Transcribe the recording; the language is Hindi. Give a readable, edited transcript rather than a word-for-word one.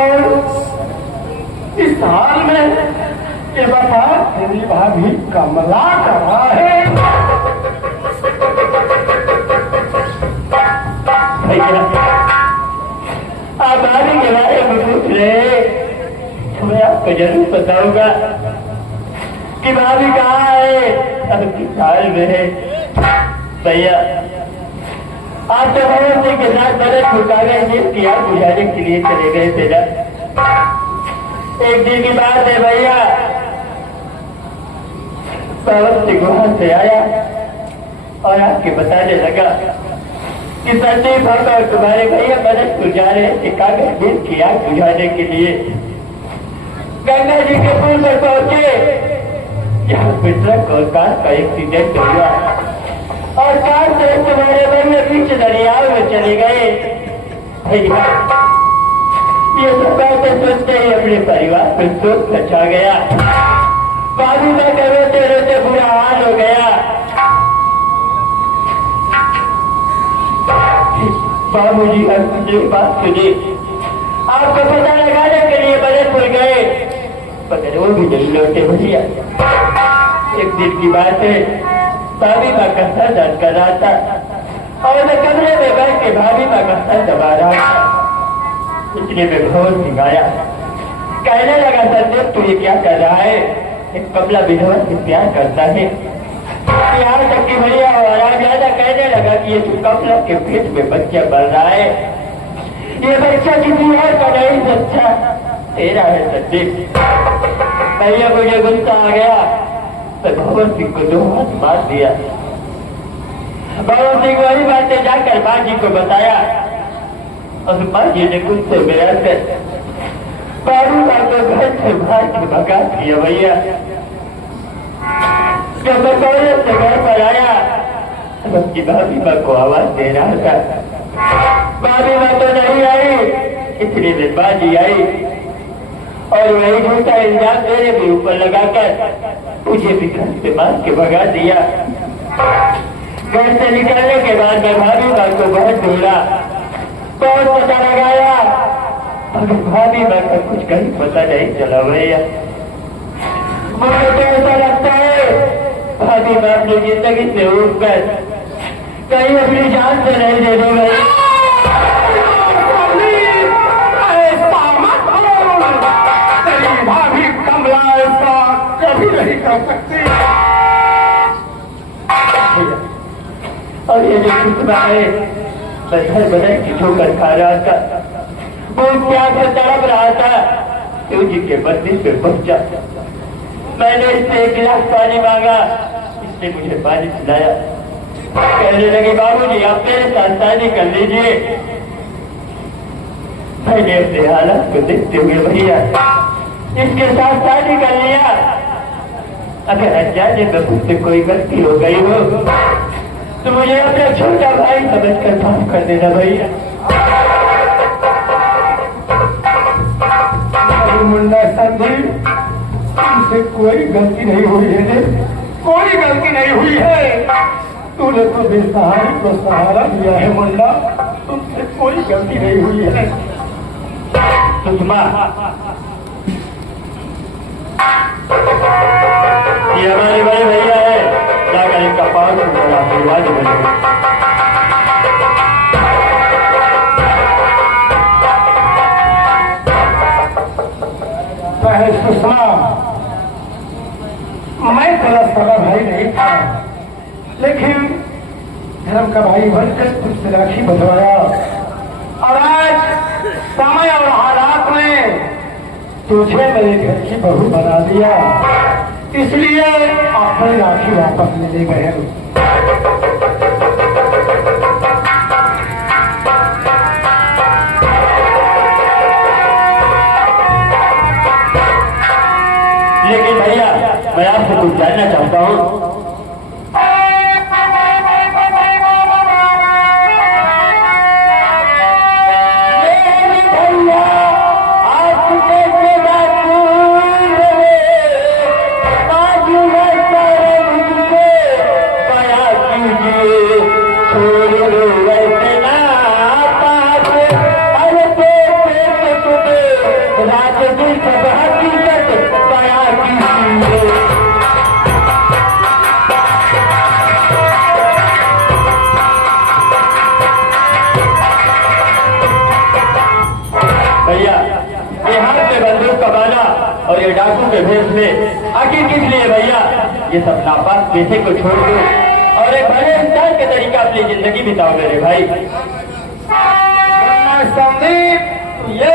और इस हाल में ये बता तेरी भाभी कमला कहाँ है? भैया आप भाभी के बारे में पूछ रहे, मैं आपको जरूर बताऊंगा कि भाभी कहाँ है, अब किस हाल में है। भैया आप तो भगत सिंह के साथ बड़े ठुकावे की आग बुझाने के लिए चले गए थे ना। एक दिन की बात है भैया, भगत सिंह वहां से आया और आपके बताने लगा कि संदीप भट्ट और तुम्हारे भैया भरतपुर जा रहे थे कागज मिल की आग बुझाने के लिए। गंगा जी के पुल पर पहुंचे, यहाँ पे ट्रक और कार का एक्सीडेंट हुआ और कार से तुम्हारे भैया बीच दरिया में चले गए। भैया ये सब बातें सुनते ही अपने परिवार पर शोक मचा गया। बाबू का रोते रोते बुरा हाल हो गया। बाबूजी जी बात सुनी, आपको पता लगाने के लिए भरतपुर गए, मगर वो भी नहीं लौटे। भैया एक दिन की बात है, भाभी माँ का सर दर्द कर रहा था और मैं कमरे में बैठ के भाभी माँ का सर दबा रहा था। इतने में भवन सिंह आया, कहने लगा संदीप तू ये क्या कर रहा है? एक कमला विधवा से प्यार करता है। यहाँ तक कि भैया और ज्यादा कहने लगा कि ये कमला के पेट में बच्चा बढ़ रहा है, ये बच्चा किसी और का नहीं सच्चा तेरा है संदीप। भैया मुझे गुस्सा आ गया तो भवन सिंह को 2 हाथ मार दिया। भवन सिंह वही बातें जाकर माँ जी को बताया और माँ जी ने गुस्से में आकर बाबू का तो घर से मार के भगा दिया। भैया जब मैं कॉलेज से घर पर आया तब अपनी भाभी माँ को आवाज दे रहा था, भाभी माँ तो नहीं आई। इसलिए मैं बाजी आई और वही झूठा इल्जाम मेरे भी ऊपर लगाकर मुझे भी घर से मार के भगा दिया। घर से निकलने के बाद मैं भाभी माँ को बहुत ढूंढा, बहुत पता लगाया, मगर भाभी माँ का कुछ कहीं पता नहीं चला। भैया मुझे तो ऐसा लगता है भाभी माँ अपनी जिंदगी से उठकर कहीं अपनी जान से नहीं दे दी। भैया भाभी कमला ऐसा कभी नहीं कर सकती। और ये जो कितना है, मैं घर बदल की ठोकर खा रहा था, वो प्यार से तड़प रहा था। शिव जी के मंदिर पे पहुंचा, मैंने इससे 1 गिलास पानी मांगा, इसने मुझे पानी पिलाया। कहने लगे बाबूजी आप मेरे साथ शादी कर लीजिए। मैंने अपने हालात को देखते हुए भैया इसके साथ शादी कर लिया। अगर अनजाने में मुझसे कोई गलती हो गई हो तो मुझे अपना छोटा भाई समझकर माफ कर देना। भैया मुन्ना संदीप तुमसे कोई गलती नहीं हुई है, कोई गलती नहीं हुई है। तूने तो बेसहारा को सहारा दिया है मुन्ना, तुमसे कोई गलती नहीं हुई है। सुषमा ये हमारे बड़े भैया है, जाकर इनका पाँव छूकर आशीर्वाद मिलेगा। सुषमा मैं तेरा सगा भाई नहीं था, लेकिन धर्म का भाई बनकर तुझसे राखी बंधवाया और आज समय और हालात में तुझे मेरे घर की बहू बना दिया, इसलिए अपनी राखी वापस ले गए। लेकिन भैया मैं आपसे कुछ जानना चाहता हूँ। ये हाथ में बंदूक का बाला और ये डाकू के भेष में आखिर किस लिए भैया? ये सब नापाक पेशे को छोड़ दो और एक भले इंसान के तरीका अपनी जिंदगी बिताओ मेरे भाई। संदीप, ये